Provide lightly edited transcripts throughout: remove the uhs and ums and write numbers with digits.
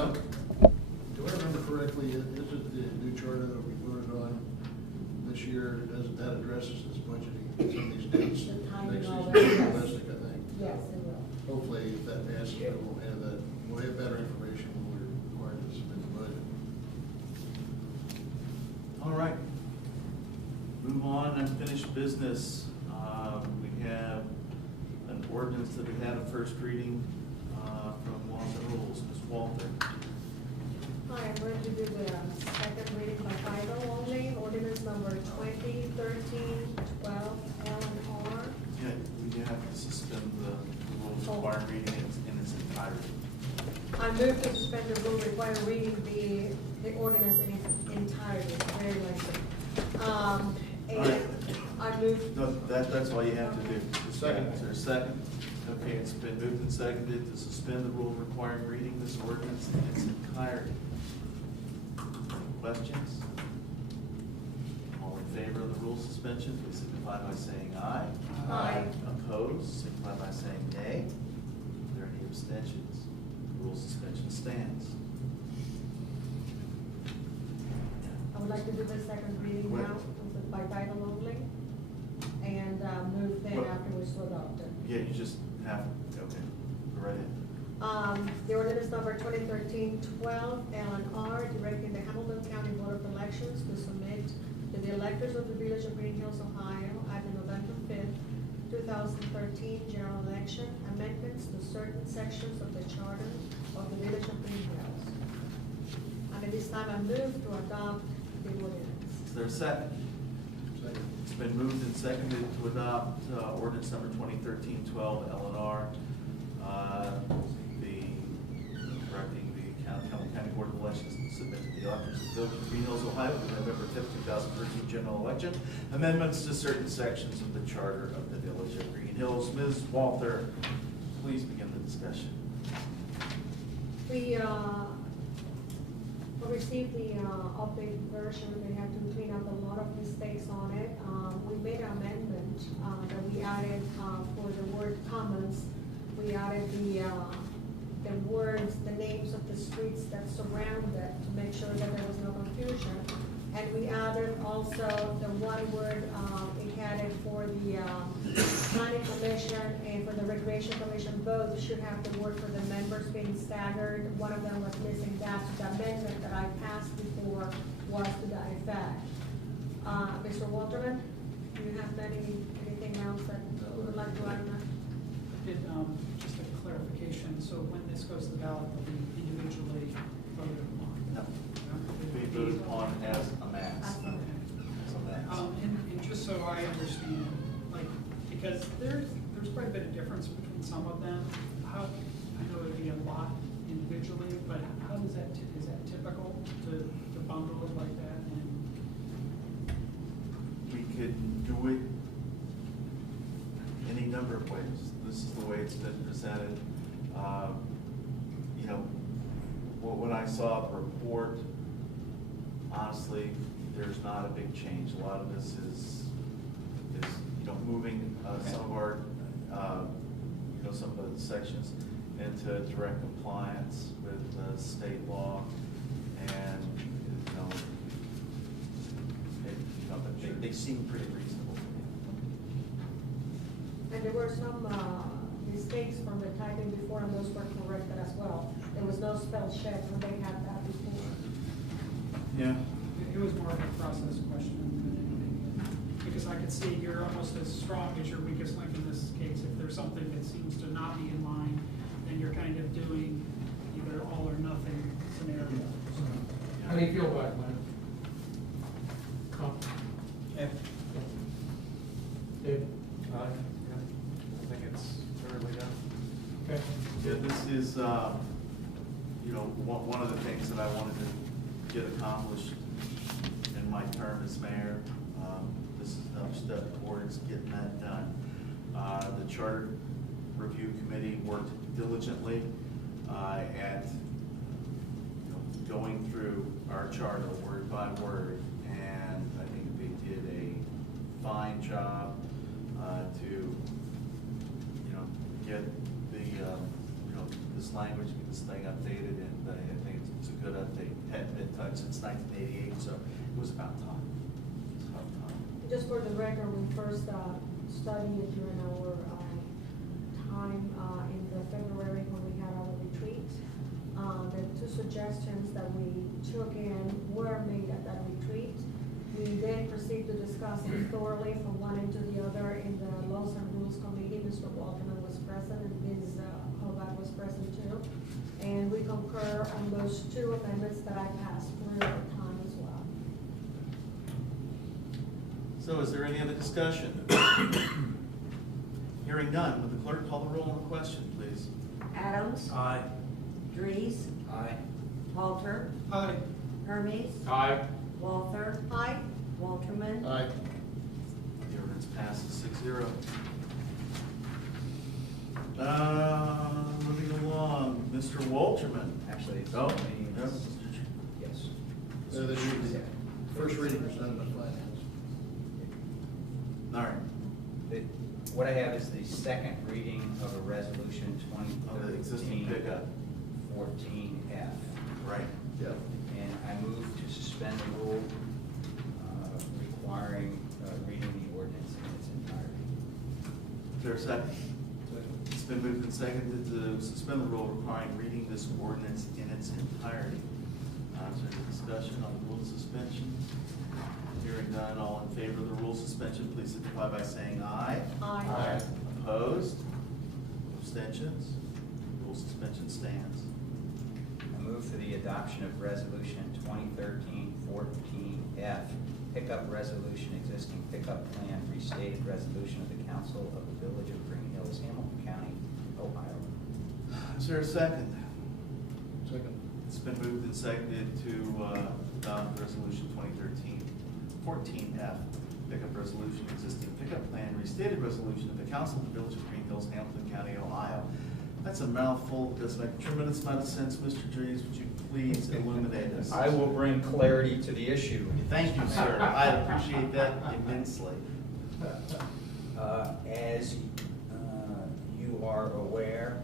Now, do I remember correctly, is it the new charter that we voted on this year, that addresses this budgeting, some of these dates? The timing Makes all these that, more yes. realistic, I think. Yes, it will. Hopefully, if that passes, we'll have that, we'll have better information when we're required to submit the budget. All right. Move on, unfinished business. We have an ordinance that we had a first reading from Laws and Rules. Ms. Walter. Hi, I'm going to do the second reading by title only, ordinance number 2013-12 L and R. Yeah, we have to suspend the rules requiring reading in its entirety. I move to suspend the rule requiring reading the ordinance in its entirety, it's very lengthy. And I move. No, that's all you have to do. Second. Is there a second? Okay, it's been moved and seconded to suspend the rule requiring reading this ordinance in its entirety. Questions? All in favor of the rule suspension, please signify by saying aye. Aye. Opposed, signify by saying nay. Are there any abstentions? Rule suspension stands. I would like to do the second reading now, by title only, and move then What? afterwards to adopt it. Yeah, you just have, okay, go right in. The ordinance number 2013-12 L and R, directing the Hamilton County Board of Elections to submit to the electors of the Village of Greenhills, Ohio, at the November 5th, 2013 general election, amendments to certain sections of the charter of the Village of Greenhills. And at this time, I move to adopt the ordinance. Is there a second? Second. It's been moved and seconded to adopt ordinance number 2013-12 L and R. Directing the Hamilton County Board of Elections to submit to the electors of the Village of Greenhills, Ohio, for the November 5th, 2013 general election, amendments to certain sections of the charter of the Village of Greenhills. Ms. Walter, please begin the discussion. We received the updated version. They had to clean up a lot of mistakes on it. We made an amendment that we added for the word commons. We added the words, the names of the streets that surround it to make sure that there was no confusion. And we added also the one word we had it for the planning commission and for the recreation commission. Both should have the word for the members being staggered. One of them was missing that. So the amendment that I passed before was to that effect. Mr. Walterman, do you have anything else that you would like to add? Just a clarification, so when this goes to the ballot, will be individually voted upon? No. No? Be voted upon as a mass. Okay. As a mass. And just so I understand, like, because there's quite a bit of difference between some of them. How, I know it'd be a lot individually, but how does that, is that typical to bundle it like that? And We could do it any number of ways. This is the way it's been presented. You know, when I saw the report, honestly, there's not a big change. A lot of this is you know, moving some of our, you know, some of the sections into direct compliance with state law, and you know, but they seem pretty reasonable to me. And there were some mistakes from the typing before, and those were corrected as well. There was no spell check when they had that before. Yeah. it was more of a process question than anything. Because I could see you're almost as strong as your weakest link in this case. If there's something that seems to not be in line, then you're kind of doing either all or nothing scenario. So, How do you feel about it, Glenn? Yeah. Dave? I think it's thoroughly done. Okay. Yeah, this is, you know, one of the things that I wanted to get accomplished in my term as mayor. This is another step towards getting that done. The Charter Review Committee worked diligently at going through our charter word by word, and I think they did a fine job to get the this language, get this thing updated, and I think that they hadn't been touched since 1988, so it was about time. It's about time. Just for the record, we first studied it during our time in the February when we had our retreat. The two suggestions that we took in were made at that retreat. We then proceeded to discuss it thoroughly from one end to the other in the Laws and Rules Committee. Mr. Walterman was present and Ms. Hovak was present too. And we concur on those two amendments that I passed through at the time as well. So is there any other discussion? Hearing none, would the clerk call the roll on the question, please? Adams. Aye. Dries. Aye. Halter. Aye. Hermes. Aye. Walther. Aye. Walterman. Aye. The ordinance passes 6-0. Moving along, Mr. Walterman. Actually, it's Oh, me. yeah. Yes. This is the first reading was done by finance. All right. What I have is the second reading of a resolution On the existing 2013-14F. pickup, right? Yeah. And I move to suspend the rule requiring reading the ordinance in its entirety. Is there a second? It's been moved and seconded to suspend the rule requiring reading this ordinance in its entirety. Is there any discussion on the rule suspension? Hearing none, all in favor of the rule suspension, please signify by saying aye. Aye. Opposed? Abstentions? Rule suspension stands. I move for the adoption of resolution 2013-14F, pickup resolution, existing pickup plan, restated resolution of the Council of the Village of Greenhills, Hamilton County, Ohio. Is there a second? Second. It's been moved and seconded to adopt resolution 2013-14F, pickup resolution, existing pickup plan, restated resolution of the Council of the Village of Greenhills, Hamilton County, Ohio. That's a mouthful. It does make a tremendous amount of sense. Mr. Dries, would you please illuminate us? I will bring clarity to the issue. Thank you, sir. I appreciate that immensely. As you are aware,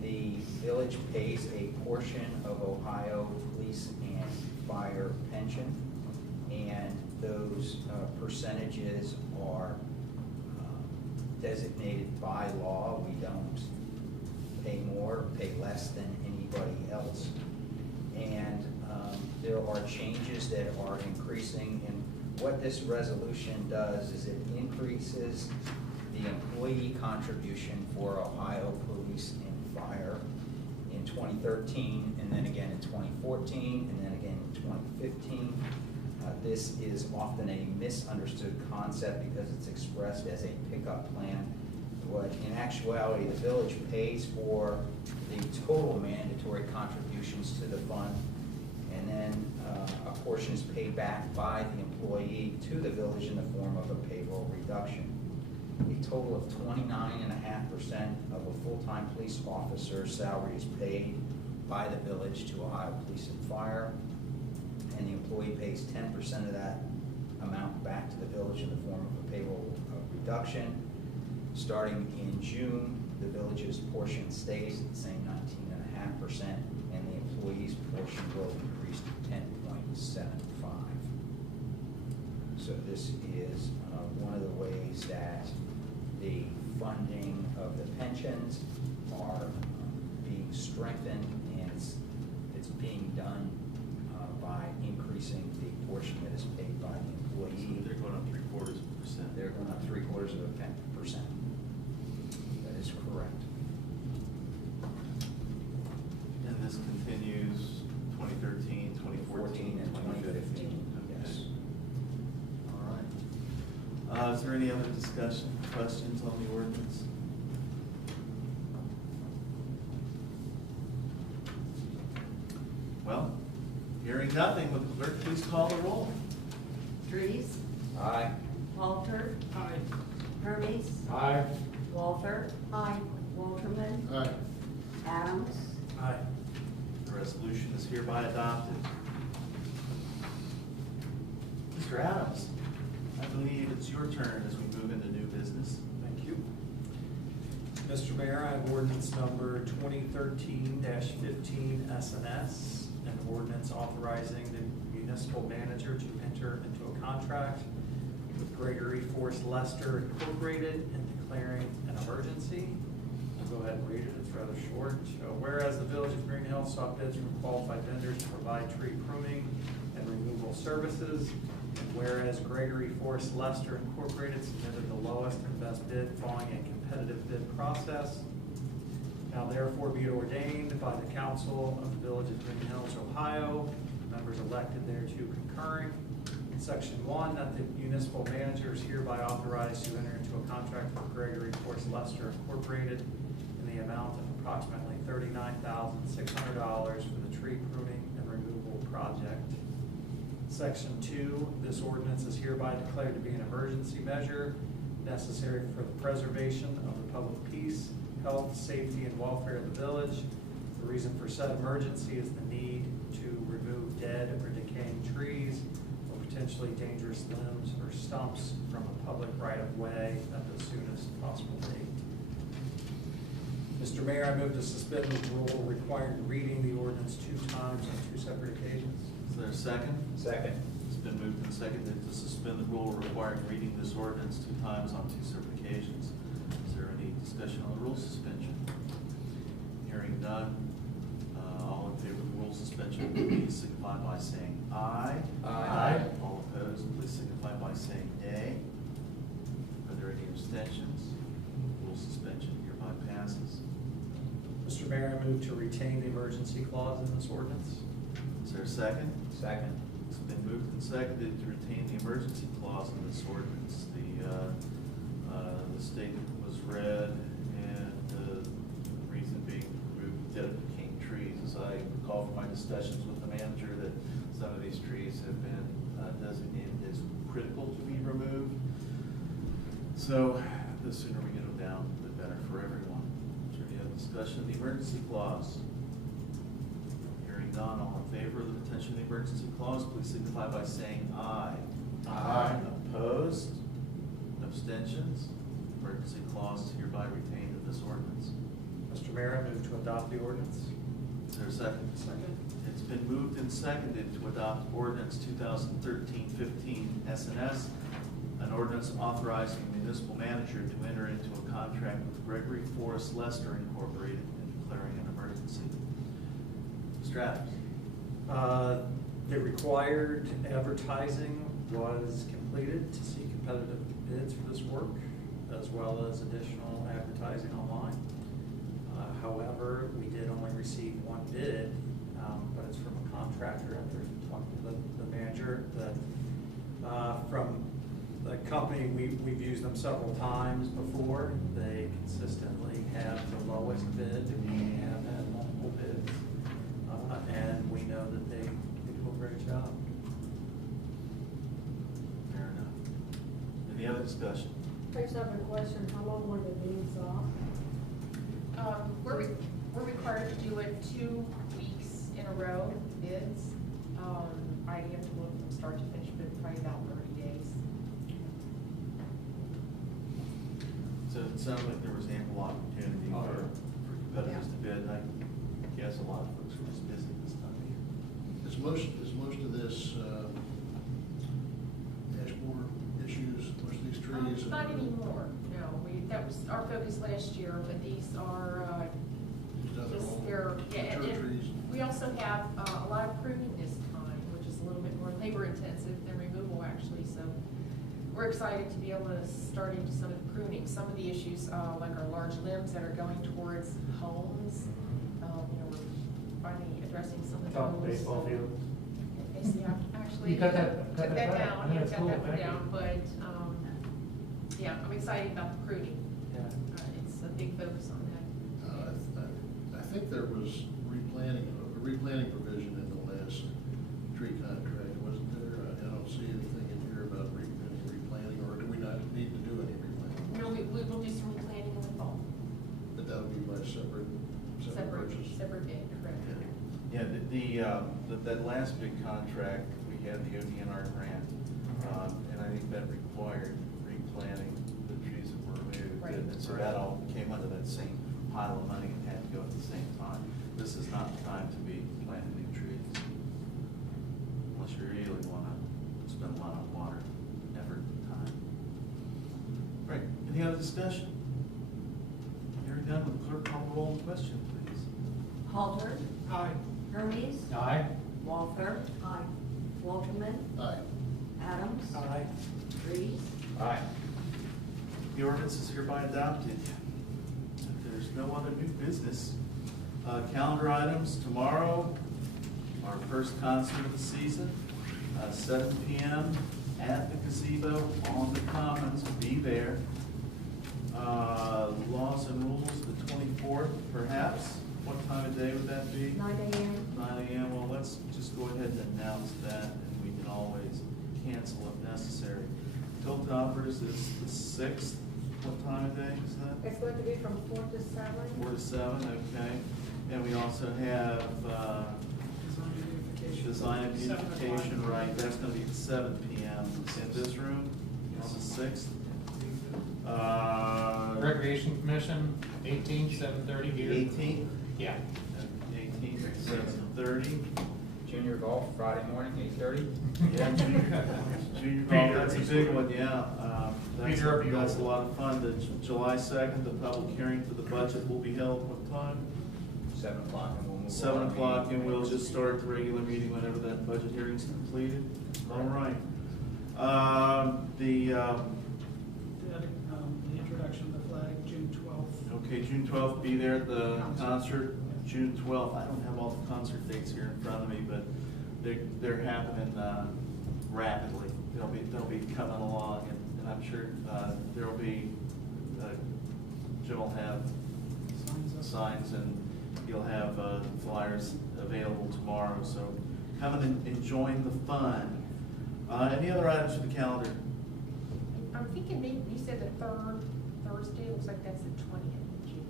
the village pays a portion of Ohio police and fire pension, and those percentages are designated by law. We don't pay more, pay less than anybody else. And there are changes that are increasing, and what this resolution does is it increases the employee contribution for Ohio Police and Fire in 2013, and then again in 2014, and then again in 2015. This is often a misunderstood concept because it's expressed as a pickup plan. What in actuality the village pays for the total mandatory contributions to the fund, and then a portion is paid back by the employee to the village in the form of a payroll reduction. A total of 29.5% of a full-time police officer's salary is paid by the village to Ohio Police and Fire, and the employee pays 10% of that amount back to the village in the form of a payroll reduction. Starting in June, the village's portion stays at the same 19.5%, and the employee's portion will increase to 10.75. So this is one of the ways that the funding of the pensions are being strengthened, and it's being done by increasing the portion that is paid by the employee. They're going up 0.75%. They're going up 0.75%. That is correct. And this continues 2013, 2014, and 2015, yes. All right. Is there any other discussion, questions on the ordinance? Well, hearing nothing, would the clerk please call the roll? Dries. Aye. Halter. Aye. Hermes. Aye. Walther. Aye. Walterman. Aye. Adams. Aye. The resolution is hereby adopted. Mr. Adams, I believe it's your turn as we move into new business. Thank you. Mr. Mayor, I have ordinance number 2013-15 SNS, an ordinance authorizing the municipal manager to enter into a contract with Gregory Force Lester Incorporated and declaring an emergency. I'll go ahead and read it, it's rather short. Whereas the Village of Greenhills sought bids from qualified vendors to provide tree pruning and removal services, and whereas Gregory Force Lester Incorporated submitted the lowest and best bid following a competitive bid process, now therefore be it ordained by the Council of the Village of Greenhills, Ohio, members elected thereto concurring. In section 1, that the municipal manager is hereby authorized to enter into a contract with Gregory Force Lester Incorporated in the amount of approximately $39,600 for the tree pruning and removal project. Section 2, this ordinance is hereby declared to be an emergency measure necessary for the preservation of the public peace, health, safety, and welfare of the village. The reason for said emergency is the need to remove dead or decaying trees or potentially dangerous limbs or stumps from a public right-of-way at the soonest possible date. Mr. Mayor, I move to suspend the rule requiring reading the ordinance 2 times on 2 separate occasions. Is there a second? Second. It's been moved and seconded to suspend the rule requiring reading this ordinance 2 times on 2 separate occasions. Is there any discussion on the rule suspension? Hearing none, all in favor of the rule suspension, please signify by saying aye. Aye. All opposed, please signify by saying nay. Are there any abstentions? Rule suspension hereby passes. Mr. Mayor, I move to retain the emergency clause in this ordinance. Is there a second? Second. It's been moved and seconded to retain the emergency clause in this ordinance. The statement was read, and the reason being remove dead and decaying trees. As I recall from my discussions with the manager, that some of these trees have been designated as critical to be removed. So the sooner we get them down, the better for everyone. Is there any other discussion of the emergency clause? Hearing none, all in favor of the retention of the emergency clause, please signify by saying aye. Aye. Opposed? Abstentions? Emergency clause is hereby retained in this ordinance. Mr. Mayor, I move to adopt the ordinance. Is there a second? Second. It's been moved and seconded to adopt ordinance 2013-15 SNS, an ordinance authorizing the municipal manager to enter into a contract with Gregory Force Lester Incorporated and declaring an emergency. Mr. Adams. The required advertising was completed to see competitive bids for this work, as well as additional advertising online. However, we did only receive 1 bid, but it's from a contractor. After talking to the manager, that from the company, we've used them several times before. They consistently have the lowest bid. We have had multiple bids, and we know that they do a great job. Fair enough. Any other discussion? I just have a question, how long were the bids off? We're required to do it 2 weeks in a row, bids. I have to look from start to finish, but probably about 30 days. So it sounded like there was ample opportunity for competitors to bid, and I guess a lot of folks were just busy this time of year. Is most of this ash borer issues, most of these trees? Not anymore, no. That was our focus last year, but these are, These other just, old they're, yeah, mature and trees? we also have a lot of pruning this time, which is a little bit more labor intensive than removal actually, so we're excited to be able to start into some of the pruning. Some of the issues, like our large limbs that are going towards homes, we're finally addressing some of those. Top baseball field. Yes, yeah, actually. You cut that Took that back. down, yeah, That's cut cool, that one thank you. down, but, yeah, I'm excited about the pruning. Yeah. It's a big focus on that. I think there was a replanting provision in the last tree contract, wasn't there? I don't see anything in here about any replanting, or do we not need to do any replanting? No, we will do some replanting in the fall. But that would be by separate purchase? Separate bid, correct. Yeah, that last big contract, we had the ODNR grant, and I think that required replanting the trees that were removed. Right. And so that all came under that same pile of money and had to go at the same time. This is not the time to be planting new trees. discussion? Hearing none, will the clerk call the roll on the question, please? Halter, Aye. Hermes, Aye. Walther, Aye. Wolferman, Aye. Adams, Aye. Reese, Aye. The ordinance is hereby adopted. If there's no other new business, calendar items, tomorrow, our first concert of the season, 7 p.m. at the gazebo on the Commons, be there. Laws and rules, the 24th, perhaps. What time of day would that be? 9 AM. 9 a.m. Well, let's just go ahead and announce that, and we can always cancel if necessary. Hilltoppers is the 6th. What time of day is that? It's going to be from 4 to 7. 4 to 7, okay. And we also have design and 7 o'clock. beautification, right, that's gonna be at 7 p.m. in this room on the 6th. Recreation Commission, 18th, 7:30 here. 18th? Yeah. 18th, 7:30. Junior golf, Friday morning, 8:30. Yeah, junior golf, that's a big one, yeah. That's Peter, up you that's a go. lot of fun. The July 2nd, the public hearing for the budget will be held, what time? 7 o'clock, and we'll move. 7 on. o'clock, and we'll just start the regular meeting whenever that budget hearing's completed. All right. The introduction of the flag, June 12th. Okay, June 12th, be there at the concert. June 12th, I don't have all the concert dates here in front of me, but they're happening rapidly. They'll be coming along, and I'm sure there'll be, Jim will have Signs up. signs, and you'll have flyers available tomorrow, so coming and enjoying the fun. Any other items for the calendar? I'm thinking maybe, you said the third Thursday, looks like that's the 20th of June.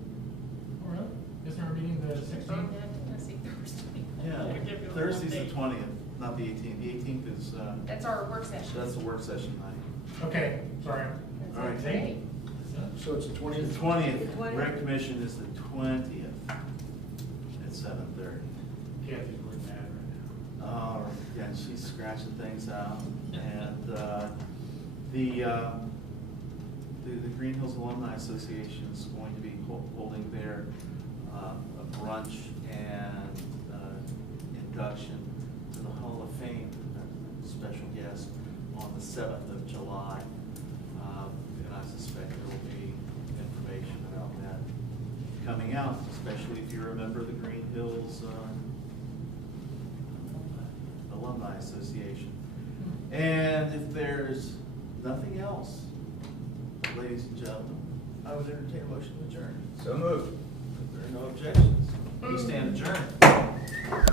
All right. Isn't our meeting the 16th? I say Thursday. Yeah, Give you a little Thursday's the date. 20th, not the 18th. The 18th is, That's our work session. that's the work session night. Okay, sorry. That's all right, today. So it's the The 20th? 20th, The 20th. rec commission is the 20th at 7:30. Kathy's really mad right now. Oh, yeah, she's scratching things out, and the Greenhills Alumni Association is going to be holding their a brunch and induction to the Hall of Fame, a special guest on the 7th of July, and I suspect there will be information about that coming out, especially if you're a member of the Greenhills Alumni Association. And if there's nothing else, ladies and gentlemen, I would entertain a motion to adjourn. So moved. If there are no objections, we stand adjourned.